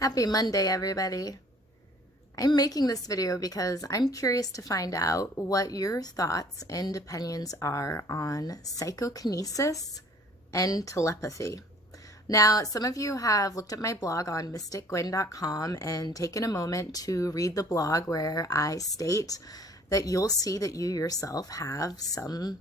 Happy Monday, everybody. I'm making this video because I'm curious to find out what your thoughts and opinions are on psychokinesis and telepathy. Now, some of you have looked at my blog on mysticgwen.com and taken a moment to read the blog where I state that you'll see that you yourself have some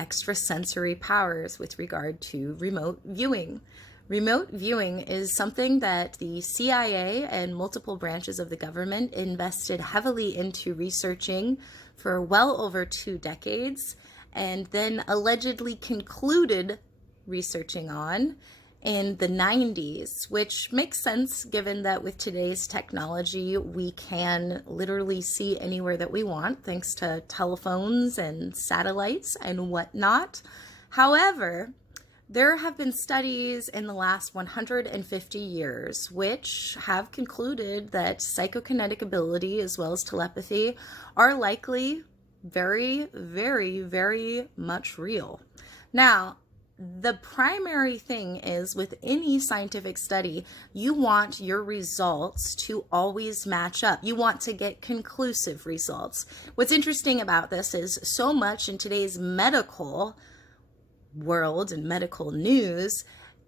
extrasensory powers with regard to remote viewing. Remote viewing is something that the CIA and multiple branches of the government invested heavily into researching for well over 2 decades, and then allegedly concluded researching on in the 90s, which makes sense given that with today's technology, we can literally see anywhere that we want thanks to telephones and satellites and whatnot. However, there have been studies in the last 150 years which have concluded that psychokinetic ability as well as telepathy are likely very, very, very much real. Now, the primary thing is with any scientific study, you want your results to always match up. You want to get conclusive results. What's interesting about this is so much in today's medical world and medical news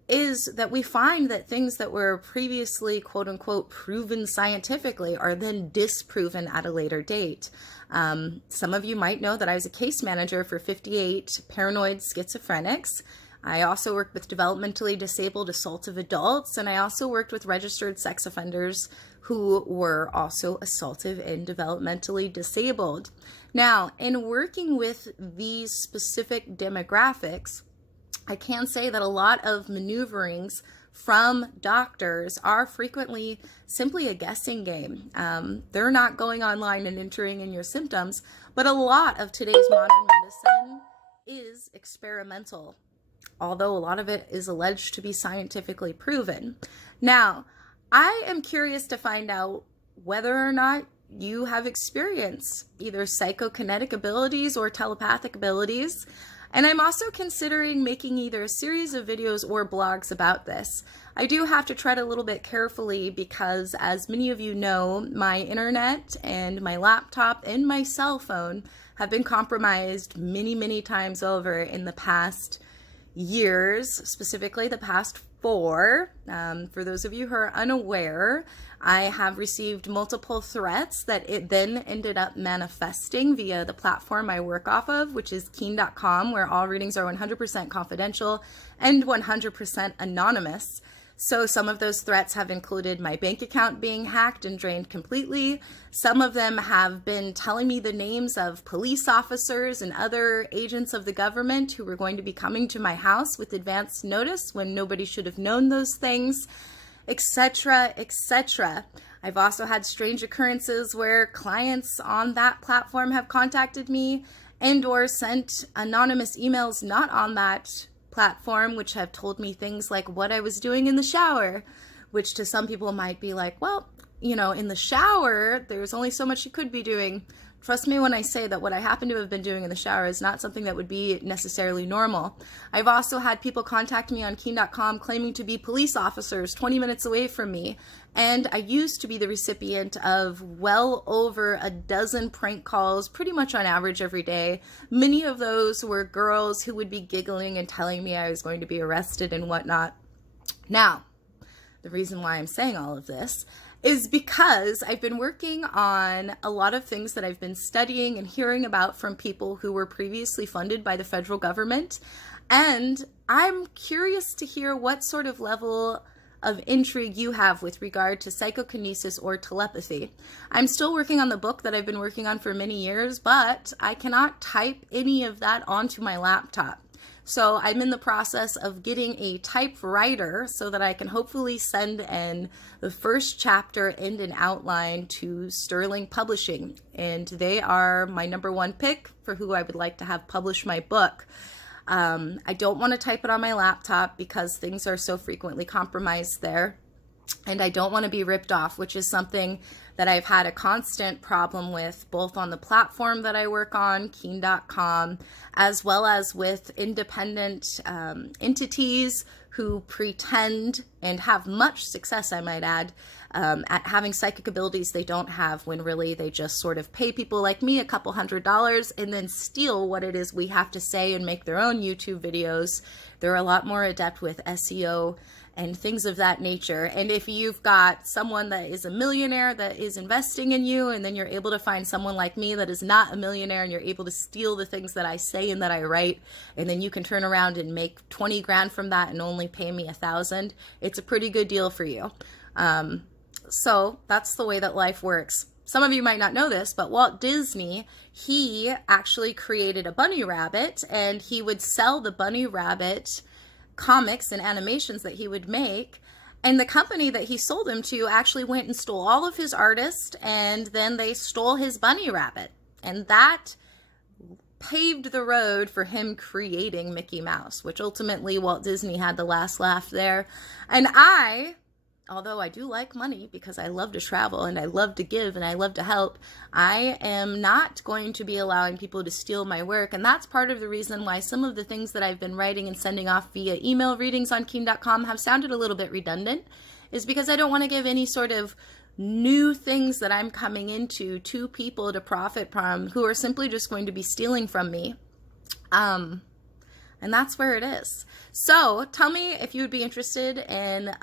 is that we find that things that were previously quote unquote proven scientifically are then disproven at a later date. Some of you might know that I was a case manager for 58 paranoid schizophrenics. I also worked with developmentally disabled assaultive adults, and I also worked with registered sex offenders who were also assaultive and developmentally disabled. Now, in working with these specific demographics, I can say that a lot of maneuverings from doctors are frequently simply a guessing game. They're not going online and entering in your symptoms, but a lot of today's modern medicine is experimental, although a lot of it is alleged to be scientifically proven. Now, I am curious to find out whether or not you have experienced either psychokinetic abilities or telepathic abilities. And I'm also considering making either a series of videos or blogs about this. I do have to tread a little bit carefully because, as many of you know, my internet and my laptop and my cell phone have been compromised many, many times over in the past years, specifically the past 4. For those of you who are unaware, I have received multiple threats that it then ended up manifesting via the platform I work off of, which is keen.com, where all readings are 100% confidential and 100% anonymous. So some of those threats have included my bank account being hacked and drained completely. Some of them have been telling me the names of police officers and other agents of the government who were going to be coming to my house with advance notice when nobody should have known those things, etc., etc. I've also had strange occurrences where clients on that platform have contacted me and or sent anonymous emails not on that platform, which have told me things like what I was doing in the shower, which to some people might be like, well, you know, in the shower, there's only so much you could be doing. Trust me when I say that what I happen to have been doing in the shower is not something that would be necessarily normal. I've also had people contact me on keen.com claiming to be police officers 20 minutes away from me. And I used to be the recipient of well over a dozen prank calls, pretty much on average every day. Many of those were girls who would be giggling and telling me I was going to be arrested and whatnot. Now, the reason why I'm saying all of this is because I've been working on a lot of things that I've been studying and hearing about from people who were previously funded by the federal government. And I'm curious to hear what sort of level of intrigue you have with regard to psychokinesis or telepathy. I'm still working on the book that I've been working on for many years, but I cannot type any of that onto my laptop. So I'm in the process of getting a typewriter so that I can hopefully send in the first chapter and an outline to Sterling Publishing. And they are my #1 pick for who I would like to have publish my book. I don't want to type it on my laptop because things are so frequently compromised there. And I don't want to be ripped off, which is something that I've had a constant problem with, both on the platform that I work on, Keen.com, as well as with independent entities who pretend and have much success, I might add, at having psychic abilities they don't have, when really they just sort of pay people like me a couple $100s and then steal what it is we have to say and make their own YouTube videos. They're a lot more adept with SEO and things of that nature. And if you've got someone that is a millionaire that is investing in you, and then you're able to find someone like me that is not a millionaire, and you're able to steal the things that I say and that I write, and then you can turn around and make 20 grand from that and only pay me 1,000, it's a pretty good deal for you. So that's the way that life works. Some of you might not know this, but Walt Disney, he actually created a bunny rabbit, and he would sell the bunny rabbit comics and animations that he would make, and the company that he sold them to actually went and stole all of his artists, and then they stole his bunny rabbit, and that paved the road for him creating Mickey Mouse, which ultimately Walt Disney had the last laugh there. And although I do like money because I love to travel and I love to give and I love to help, I am not going to be allowing people to steal my work. And that's part of the reason why some of the things that I've been writing and sending off via email readings on Keen.com have sounded a little bit redundant, is because I don't want to give any sort of new things that I'm coming into to people to profit from who are simply just going to be stealing from me. And that's where it is. So tell me if you would be interested in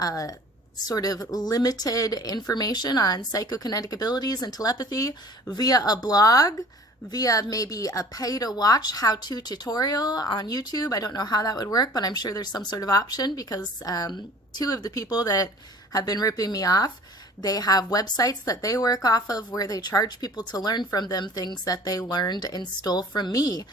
sort of limited information on psychokinetic abilities and telepathy via a blog, via maybe a pay-to-watch how-to tutorial on YouTube. I don't know how that would work, but I'm sure there's some sort of option, because two of the people that have been ripping me off, they have websites that they work off of where they charge people to learn from them things that they learned and stole from me.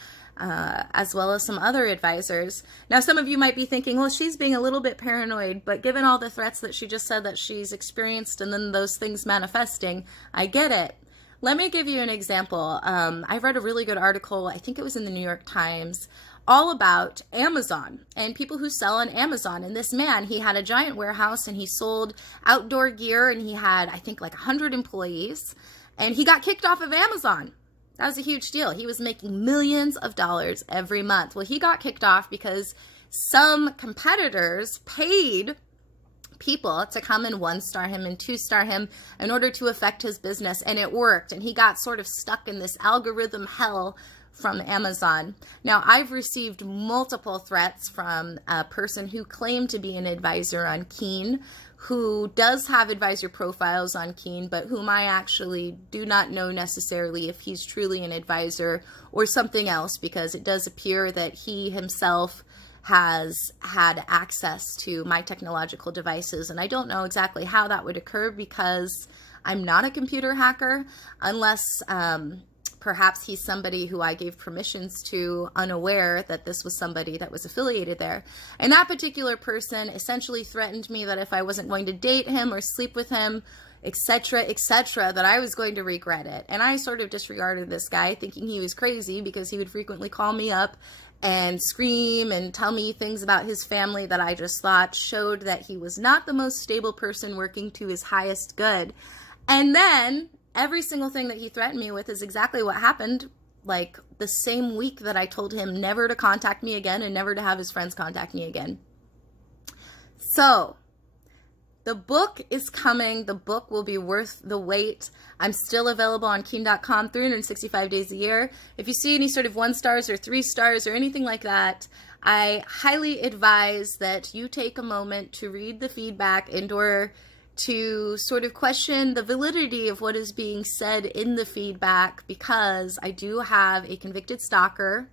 As well as some other advisors. Now, some of you might be thinking, well, she's being a little bit paranoid, but given all the threats that she just said that she's experienced and then those things manifesting, I get it. Let me give you an example. I read a really good article, I think it was in the New York Times, all about Amazon and people who sell on Amazon. And this man, he had a giant warehouse and he sold outdoor gear, and he had, I think, like 100 employees, and he got kicked off of Amazon. That was a huge deal. He was making millions of dollars every month. Well, he got kicked off because some competitors paid people to come and 1-star him and 2-star him in order to affect his business, and it worked. And he got sort of stuck in this algorithm hell from Amazon. Now, I've received multiple threats from a person who claimed to be an advisor on Keen, who does have advisor profiles on Keen, but whom I actually do not know necessarily if he's truly an advisor or something else, because it does appear that he himself has had access to my technological devices. And I don't know exactly how that would occur, because I'm not a computer hacker, unless perhaps he's somebody who I gave permissions to, unaware that this was somebody that was affiliated there. And that particular person essentially threatened me that if I wasn't going to date him or sleep with him, etc., that I was going to regret it. And I sort of disregarded this guy, thinking he was crazy, because he would frequently call me up and scream and tell me things about his family that I just thought showed that he was not the most stable person working to his highest good. And then every single thing that he threatened me with is exactly what happened, like the same week that I told him never to contact me again and never to have his friends contact me again. So the book is coming. The book will be worth the wait. I'm still available on Keen.com 365 days a year. If you see any sort of 1-stars or 3-stars or anything like that, I highly advise that you take a moment to read the feedback and or to sort of question the validity of what is being said in the feedback, because I do have a convicted stalker.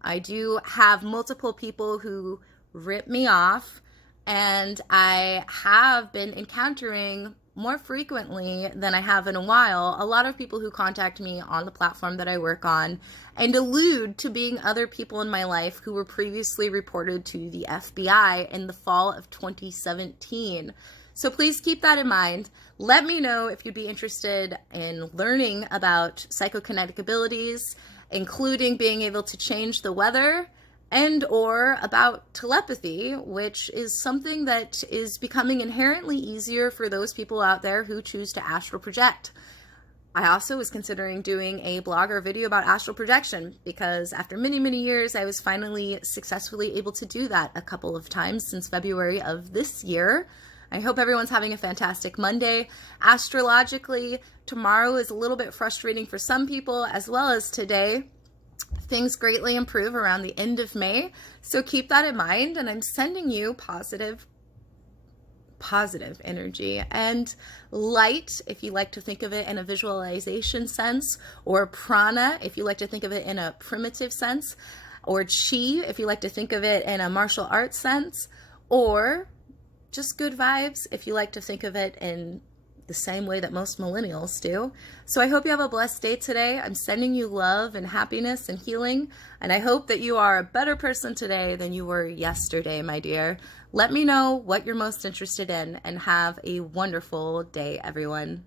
I do have multiple people who rip me off, and I have been encountering more frequently than I have in a while a lot of people who contact me on the platform that I work on and allude to being other people in my life who were previously reported to the FBI in the fall of 2017. So please keep that in mind. Let me know if you'd be interested in learning about psychokinetic abilities, including being able to change the weather and or about telepathy, which is something that is becoming inherently easier for those people out there who choose to astral project. I also was considering doing a blog or video about astral projection because after many, many years, I was finally successfully able to do that a couple of times since February of this year. I hope everyone's having a fantastic Monday. Astrologically, tomorrow is a little bit frustrating for some people, as well as today. Things greatly improve around the end of May, so keep that in mind, and I'm sending you positive energy and light, if you like to think of it in a visualization sense, or prana, if you like to think of it in a primitive sense, or chi, if you like to think of it in a martial arts sense, or just good vibes, if you like to think of it in the same way that most millennials do. So I hope you have a blessed day today. I'm sending you love and happiness and healing, and I hope that you are a better person today than you were yesterday, my dear. Let me know what you're most interested in, and have a wonderful day, everyone.